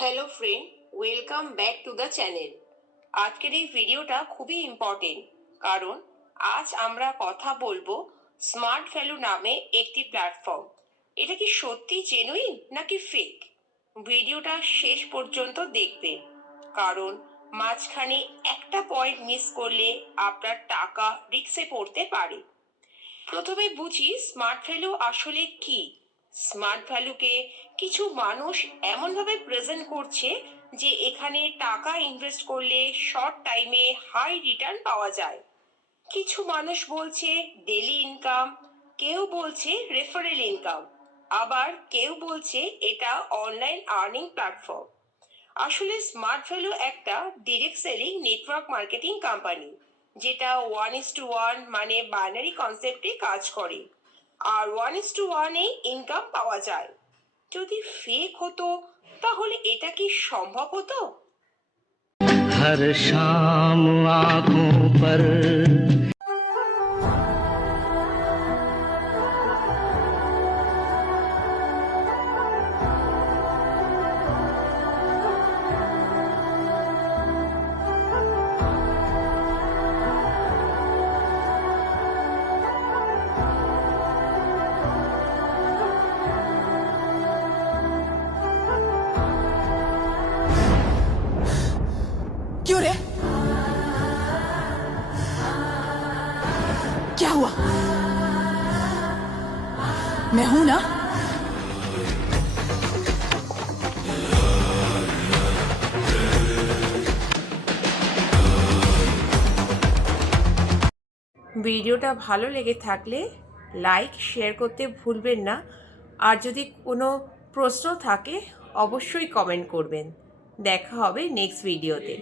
Hello friend welcome back to the channel আজকের এই ভিডিওটা খুবই ইম্পর্টেন্ট কারণ আজ আমরা কথা বলব স্মার্ট ভ্যালু নামে একটি প্ল্যাটফর্ম এটা কি সত্যি জেনুইন নাকি ফেক ভিডিওটা শেষ পর্যন্ত দেখবেন কারণ মাঝখানে একটা পয়েন্ট মিস করলে আপনার টাকা রিক্সে পড়তে পারে। প্রথমে বুঝি স্মার্ট ভ্যালু আসলে কি? স্মার্ট ভ্যালুকে কিছু মানুষ এমনভাবে প্রেজেন্ট করছে যে এখানে টাকা ইনভেস্ট করলে শর্ট টাইমে হাই রিটার্ন পাওয়া যায়। কিছু মানুষ বলছে ডেলি ইনকাম কেউ বলছে রেফারেল ইনকাম আবার কেউ বলছে এটা অনলাইন আর্নিং প্ল্যাটফর্ম আসলে স্মার্ট ভ্যালু একটা direct selling network marketing company যেটা ওয়ান ইস টু ওয়ান মানে বাইনারি কনসেপ্টে কাজ করে। আর ওয়ান ইস টু ওয়ানে ইনকাম পাওয়া যায় যদি ফেক হতো তাহলে এটা কি সম্ভব হতো हर शाम आंखों पर क्यों रे क्या हुआ मैं हूं ना ভিডিওটা ভালো লেগে থাকলে লাইক শেয়ার করতে ভুলবেন না আর যদি কোনো প্রশ্ন থাকে অবশ্যই কমেন্ট করবেন দেখা হবে নেক্সট ভিডিওতে